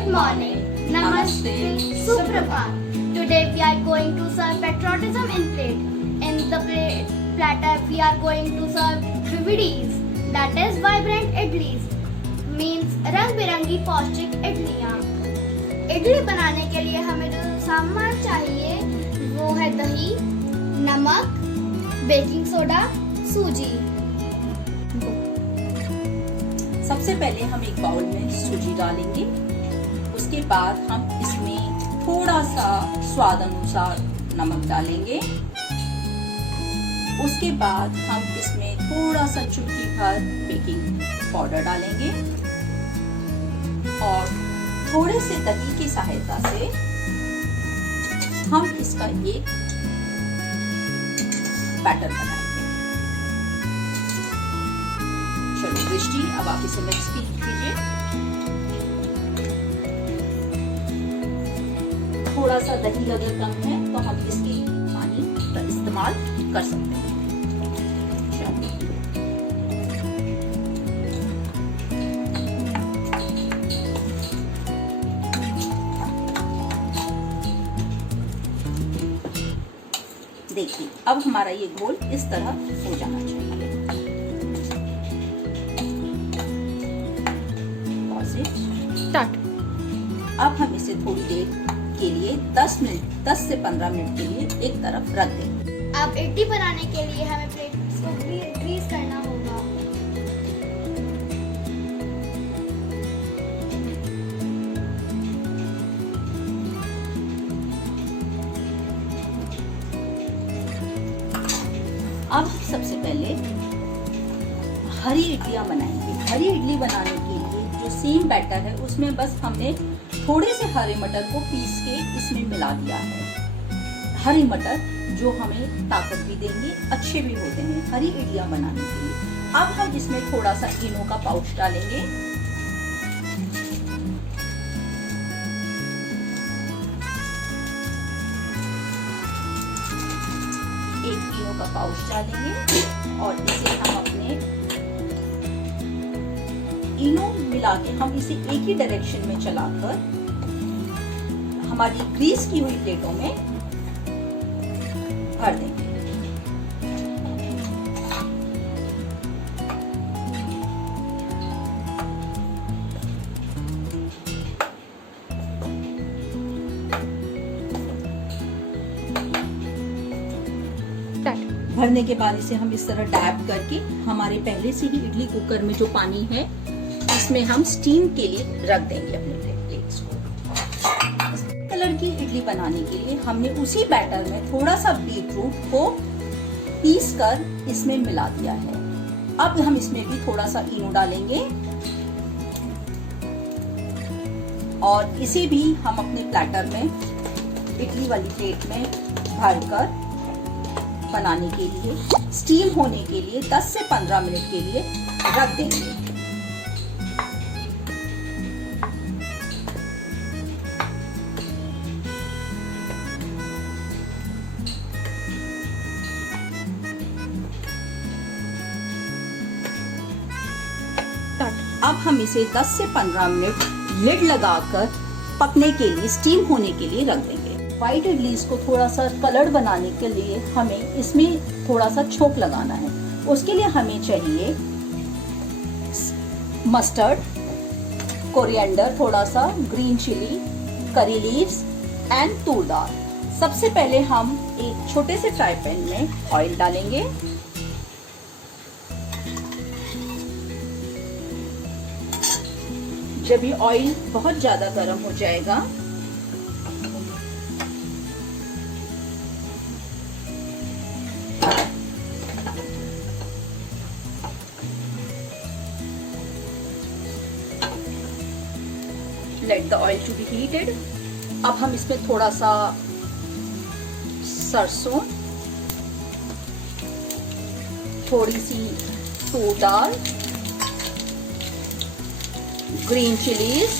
Good morning. Namaste. Suprabhat. Today we are going to serve patriotism in plate. In the platter we are going to serve VVDs, that is vibrant idlis, means रंग बिरंगी पौष्टिक इडलियाँ। इडली बनाने के लिए हमें जो सामान चाहिए वो है दही, नमक, बेकिंग सोडा, सूजी। सबसे पहले हम एक बाउल में सूजी डालेंगे। उसके बाद हम इसमें थोड़ा सा स्वाद अनुसार नमक डालेंगे। उसके बाद हम इसमें थोड़ा सा चुटकी भर बेकिंग पाउडर डालेंगे और थोड़े से दही की सहायता से हम इसका एक बैटर बनाएंगे। चलो दृष्टि, अब आप इसे मिक्स कीजिए। थोड़ा सा दही अगर कम है तो हम इसके पानी का इस्तेमाल कर सकते हैं। देखिए, अब हमारा ये घोल इस तरह हो जाना चाहिए। स्टार्ट। अब हम इसे थोड़ी देर के लिए 10 से 15 मिनट के लिए एक तरफ रख देंगे। अब इडली बनाने के लिए हमें प्लेट्स को ग्रीस करना होगा। अब सबसे पहले हरी इडलियां बनाएंगे। हरी इडली बनाने के लिए जो सेम बैटर है उसमें बस हमने थोड़े से हरे मटर को पीस के इसमें मिला दिया है। हरी मटर जो हमें ताकत भी देंगे, अच्छे भी होते हैं हरी इडलियां बनाने के लिए। अब हम इसमें थोड़ा सा इनो का पाउच डालेंगे। एक इनो का पाउच डालेंगे और इसे हम अपने इनो मिला के हम इसे एक ही डायरेक्शन में चलाकर हमारी ग्रीस की हुई प्लेटों में भर देंगे। भरने के बाद इसे हम इस तरह डैप करके हमारे पहले से ही इडली कुकर में जो पानी है इसमें हम स्टीम के लिए रख देंगे अपने प्लेट्स को। कलर की इडली बनाने के लिए हमने उसी बैटर में थोड़ा सा बीटरूट को पीस कर इसमें मिला दिया है। अब हम इसमें भी थोड़ा सा इनो डालेंगे और इसे भी हम अपने प्लेटर में इडली वाली प्लेट में भरकर बनाने के लिए स्टीम होने के लिए 10 से 15 मिनट के लिए रख देंगे। अब हम इसे 10 से 15 मिनट लिड लगाकर पकने के लिए, स्टीम होने के लिए रख देंगे। व्हाइट इडलीज को थोड़ा सा कलर बनाने के लिए हमें इसमें थोड़ा सा छोंक लगाना है। उसके लिए हमें चाहिए मस्टर्ड, कोरिएंडर, थोड़ा सा green chilli, curry leaves and toor dal. सबसे पहले हम एक छोटे से फ्राई पैन में ऑयल डालेंगे। जब ये ऑयल बहुत ज्यादा गर्म हो जाएगा let the oil to be heated. अब हम इसमें थोड़ा सा सरसों, थोड़ी सी तूर दाल, ग्रीन चिलीज,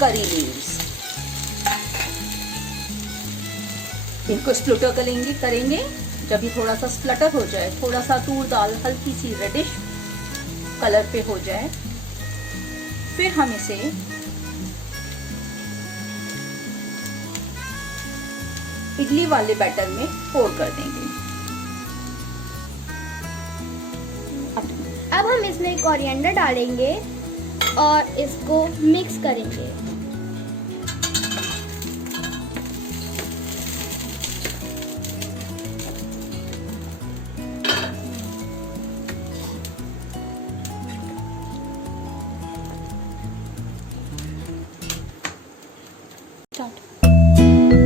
करी लीव्स, इनको स्प्लटर करेंगे। जब ये थोड़ा सा स्प्लटर हो जाए, थोड़ा सा तूर दाल हल्की सी रेडिश कलर पे हो जाए, फिर हम इसे इडली वाले बैटर में पोर कर देंगे। अब हम इसमें कोरिएंडर डालेंगे और इसको मिक्स करेंगे।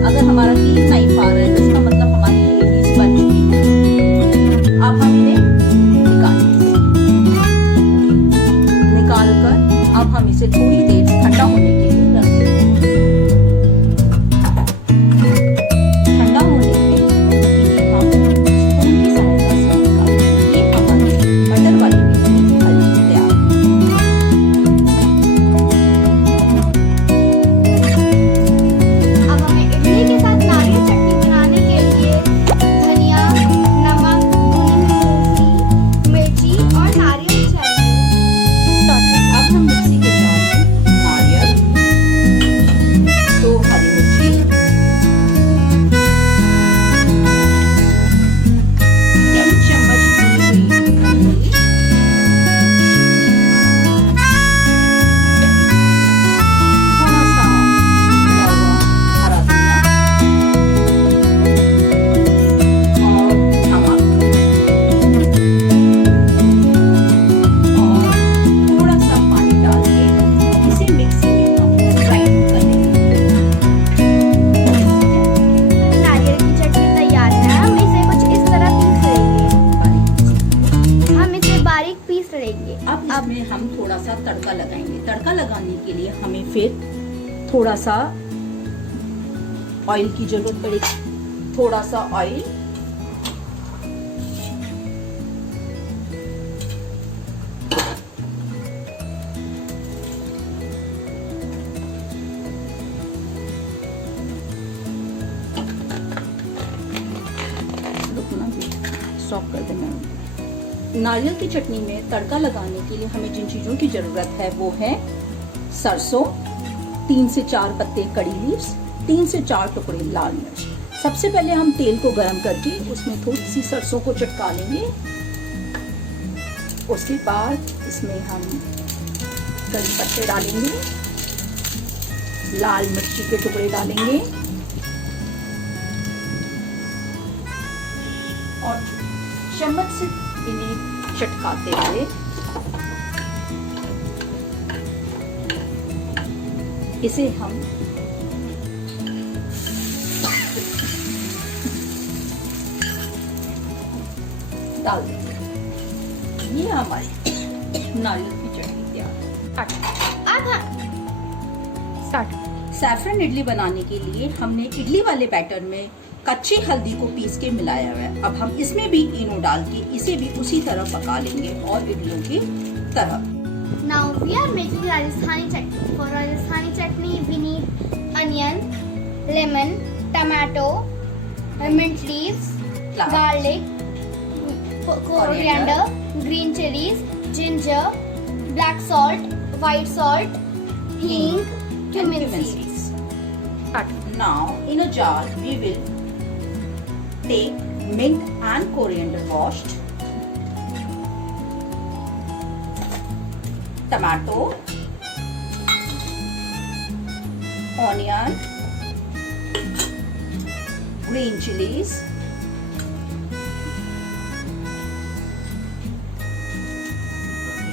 अगर हमारा तीन नाइफ आ रहा है तो इसका मतलब हमारी इडली बन चुकी है। अब हम इन्हें निकाल कर अब हम इसे थोड़ी देर ठंडा होने के लिए रख देंगे। ठंडा होने पे इन्हें हम स्पून की सहायता से निकालेंगे। ये हमारी मटर वाली इडली तैयार है। अब हमें इडली के साथ नारियल चटनी बनाने के लिए धनिया, नमक, भुनी हुई मिर्ची और नारियल चाहिए। अब हम मिक्सी के जार में नारियल, 2 हरी मिर्ची, 3 चम्मच भुनी हुई मूंगफली, थोड़ा सा भुना हुआ हरा धनिया और टमाटर और थोड़ा सा पानी डाल के इसे मिक्सी में हम ग्राइंड कर लेंगे। नारियल की चटनी तैयार है। हम इसे कुछ इस तरह पीस लेंगे। हम इसे बारीक पीस लेंगे। अब इसमें हम थोड़ा सा तड़का लगाएंगे। तड़का लगाने के लिए हमें फिर थोड़ा सा ऑयल की जरूरत पड़ेगी। थोड़ा सा ऑयल, स्टॉप कर देना। नारियल की चटनी में तड़का लगाने के लिए हमें जिन चीजों की जरूरत है वो है सरसों, 3 से 4 पत्ते कड़ी लीव्स, 3 से 4 टुकड़े लाल मिर्च। सबसे पहले हम तेल को गरम करके उसमें थोड़ी सी सरसों को चटका लेंगे। उसके बाद इसमें हम कड़ी पत्ते डालेंगे, लाल मिर्ची के टुकड़े डालेंगे और चम्मच से इन्हें चटकाते हुए इसे हम डाल देंगे। ये हमारी नारियल की चटनी तैयार है। सैफरन इडली बनाने के लिए हमने इडली वाले बैटर में कच्ची हल्दी को पीस के मिलाया हुआ है। अब हम इसमें भी इनो डाल के इसे भी उसी तरह पका लेंगे और इडलियों की तरह। Now we are making Rajasthani chutney. For Rajasthani chutney, we need onion, lemon, tomato, mint leaves, Flour. garlic, coriander, green chilies, ginger, black salt, white salt, hing, cumin seeds. Now in a jar we will take mint and coriander washed, tomato, onion, green chilies,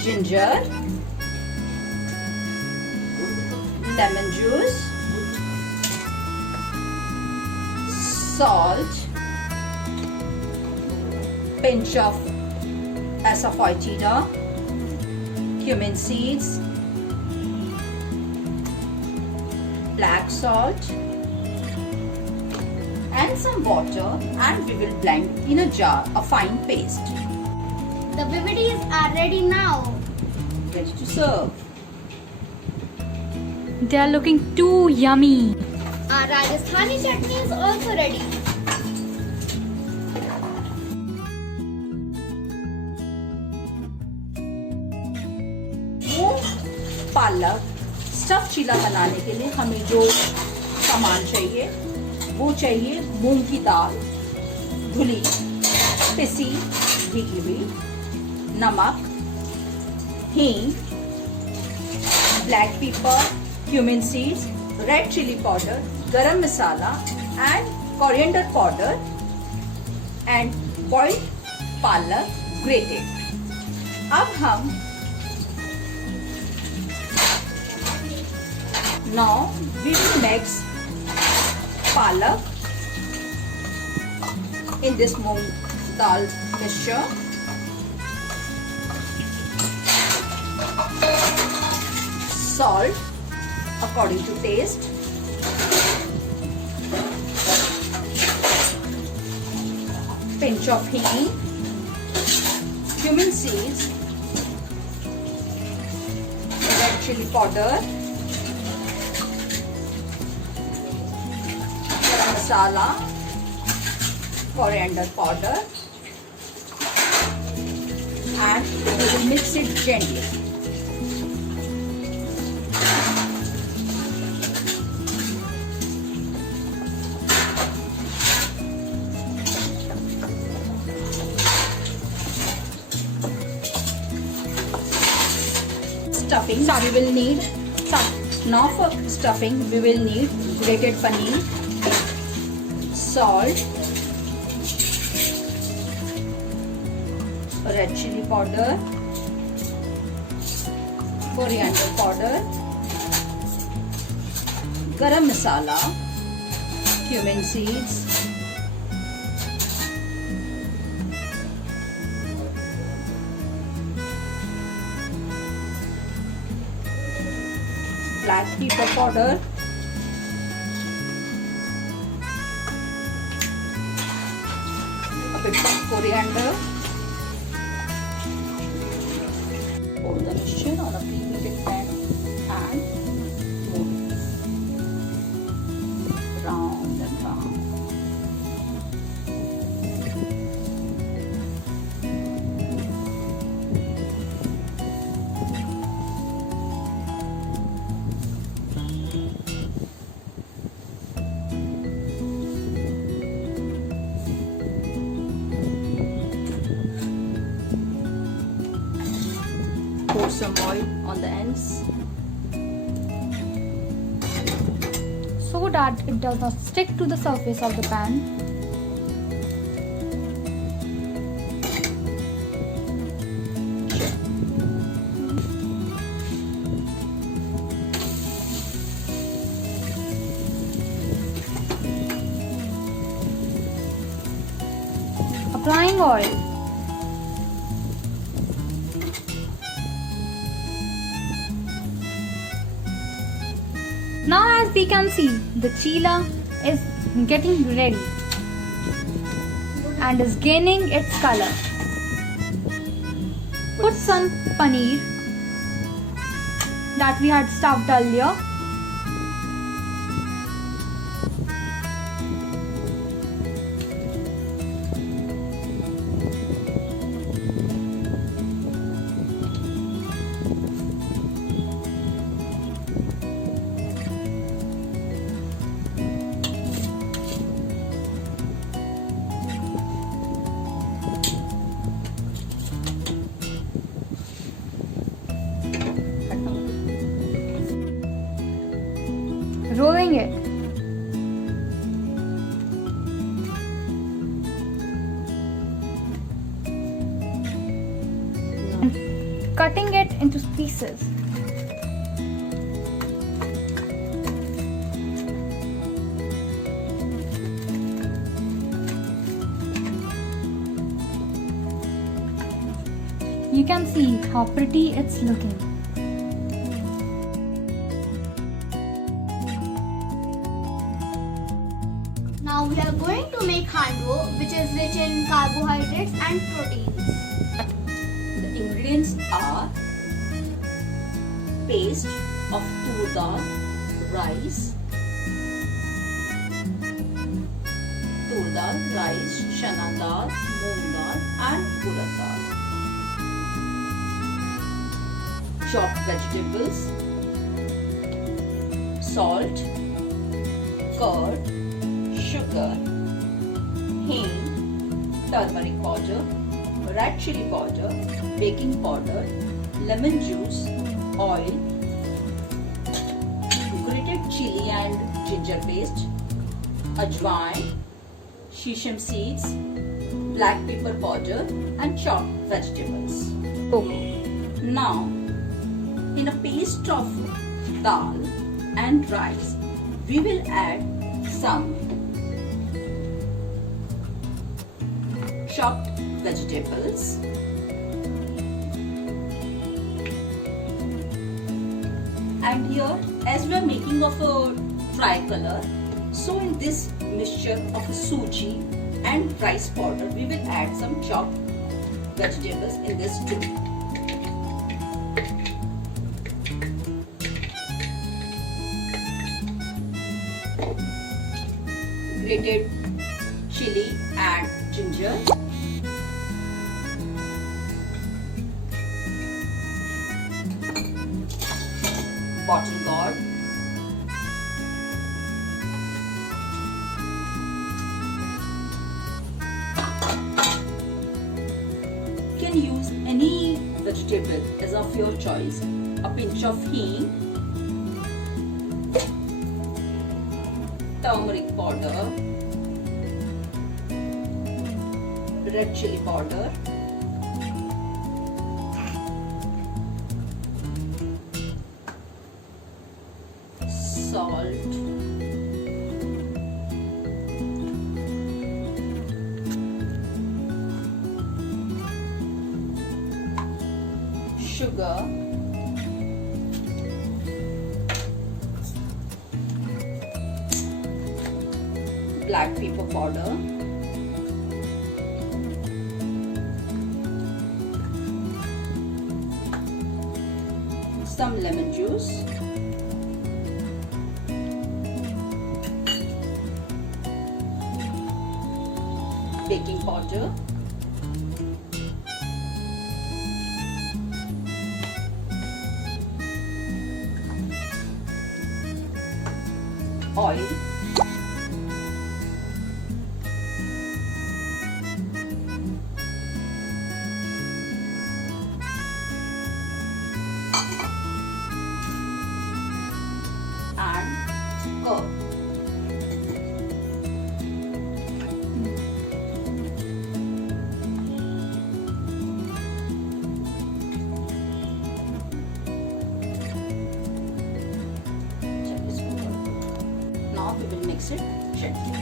ginger, lemon juice, salt, pinch of asafoetida, cumin seeds, black salt, and some water, and we will blend in a jar a fine paste. The bibidis are ready now. Ready to serve. They are looking too yummy. Our Rajasthani chutney is also ready. पालक stuff चीला बनाने के लिए हमें जो सामान चाहिए वो चाहिए मूंग की दाल धुली, पिसी भीगी हुई, नमक, हींग, black pepper, cumin seeds, red chili powder, garam masala and coriander powder and boiled palak grated. अब हम now we will mix palak in this moong dal mixture. Salt according to taste. Pinch of hing, cumin seeds, red chili powder, garam masala, coriander powder, and we will mix it gently. Stuffing we will need now for stuffing we will need grated paneer, salt, red chili powder, coriander powder, garam masala, cumin seeds, black pepper powder, a bit of coriander. Pour the mixture on a preheated pan and move round and round. Pour some oil on the ends. So that it does not stick to the surface of the pan. Applying oil. Now as we can see, the chila is getting ready and is gaining its color. Put some paneer that we had stuffed earlier. Rolling it. Cutting it into pieces. You can see how pretty it's looking. Now we are going to make handwo, which is rich in carbohydrates and proteins. The ingredients are paste of tur dal, rice, chana dal, moong dal and urad dal. chopped vegetables, salt, curd, sugar, hing, turmeric powder, red chili powder, baking powder, lemon juice, oil, grated chili and ginger paste, ajwain, sesame seeds, black pepper powder and chopped vegetables. Now, in a paste of dal and rice, we will add some chopped vegetables, and here as we are making of a tricolor, so in this mixture of suji and rice powder we will add some chopped vegetables in this too. Grated chili and ginger, bottle gourd, you can use any vegetable as of your choice, a pinch of hing, turmeric powder, red chili powder, salt, sugar, black pepper powder, some lemon juice, baking powder, oil, and curd. Now we will mix it gently.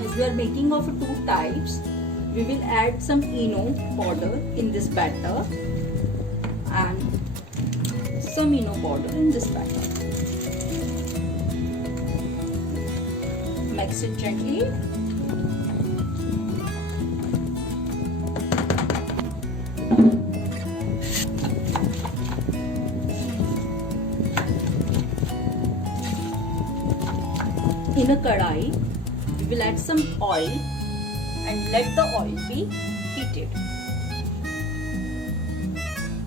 As we are making of two types, we will add some Eno powder in this batter and some Eno powder in this batter. Mix it gently. In a kadai, we will add some oil and let the oil be heated.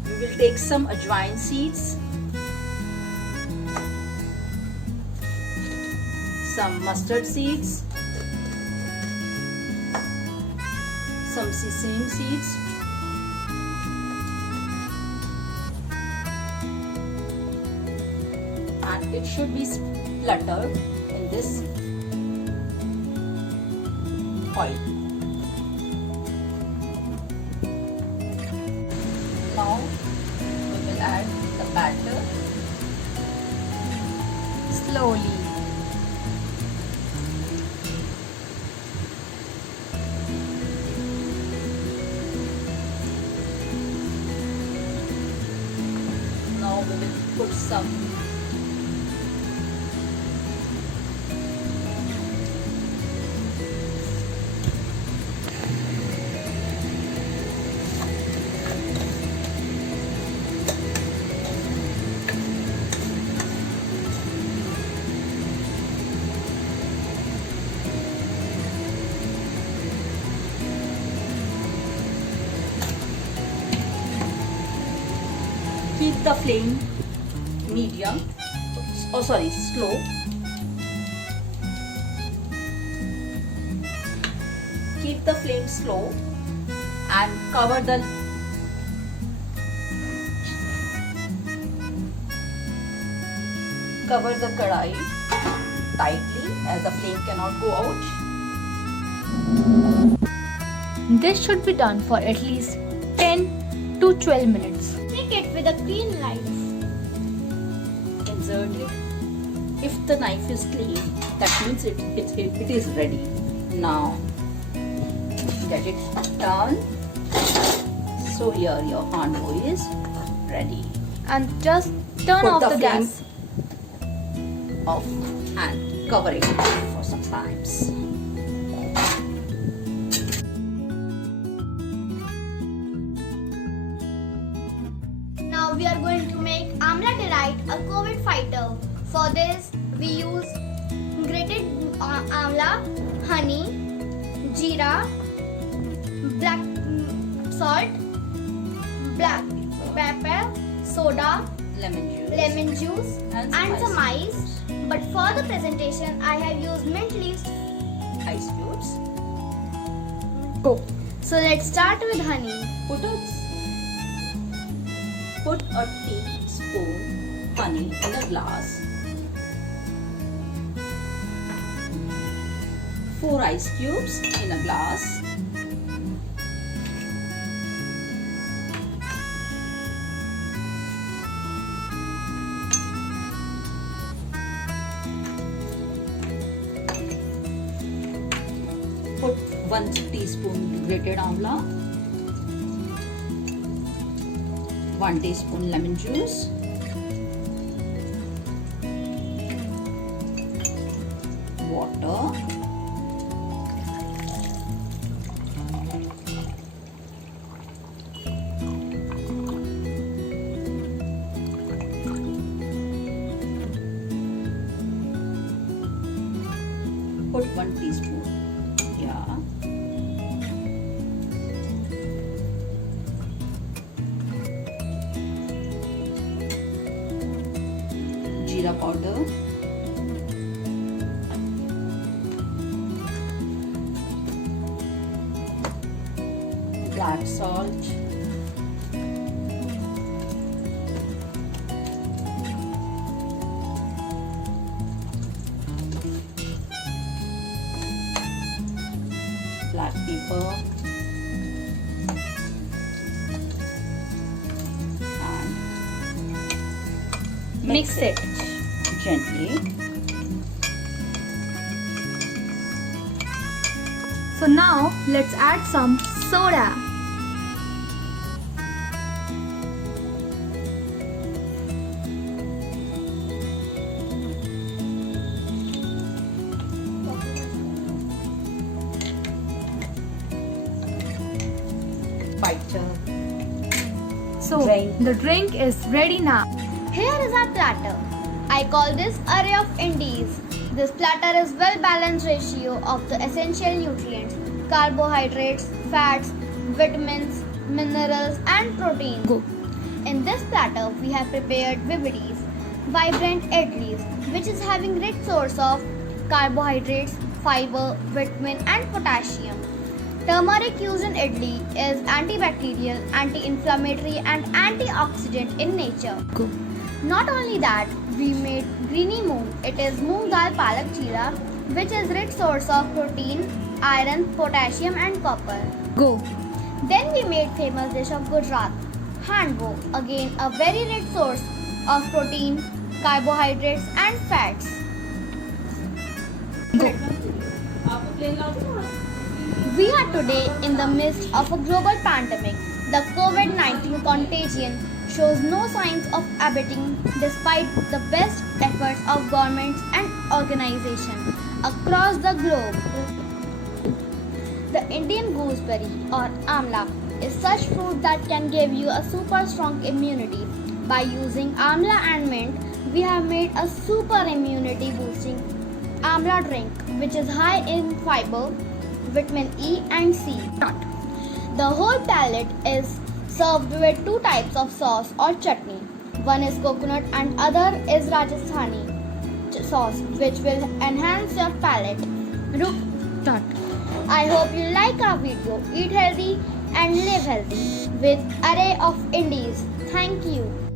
We will take some ajwain seeds, some mustard seeds, some sesame seeds, and it should be splattered in this oil. Now we will add the batter Slowly. Now we will put some flame medium, oh sorry, slow. Keep the flame slow and cover the kadai tightly as the flame cannot go out. This should be done for at least 10 to 12 minutes. Make it with a clean knife. Insert it. If the knife is clean, that means it is ready. Now get it done. So here your hanwo is ready. And just turn Put off the the flame gas. off and cover it for some times. Now we are going to make Amla Delight, a COVID fighter. For this, we use grated amla, honey, jeera, black salt, black pepper, soda, lemon juice, and some ice. But for the presentation, I have used mint leaves. Ice cubes. Go. So let's start with honey. Put a teaspoon honey in a glass. 4 ice cubes in a glass. Put 1 teaspoon grated amla, 1 teaspoon lemon juice, water, put 1 teaspoon, yeah, jeera powder, black salt, black pepper, and Mix it. gently. So now let's add some soda. Fighter. So Drink. the drink is ready now. Here is our platter. I call this array of Indies. This platter is well balanced ratio of the essential nutrients, carbohydrates, fats, vitamins, minerals and proteins. Go. In this platter we have prepared Vivadis, vibrant idlis, which is having rich source of carbohydrates, fiber, vitamin and potassium. Turmeric used in idli is antibacterial, anti-inflammatory and antioxidant in nature. Go. Not only that, we made greeny moong. It is moong dal palak jeera, which is rich source of protein, iron, potassium and copper. Go. Then we made famous dish of Gujarat, handwo, again a very rich source of protein, carbohydrates and fats. Go. We are today in the midst of a global pandemic. The COVID-19 contagion shows no signs of abating despite the best efforts of governments and organizations across the globe. The Indian gooseberry or amla is such fruit that can give you a super strong immunity. By using amla and mint, we have made a super immunity boosting amla drink which is high in fiber, vitamin E and C. The whole palette is served with 2 types of sauce or chutney. One is coconut and other is Rajasthani sauce, which will enhance your palate. रुक start. I hope you like our video. Eat healthy and live healthy with Array of Indies. Thank you.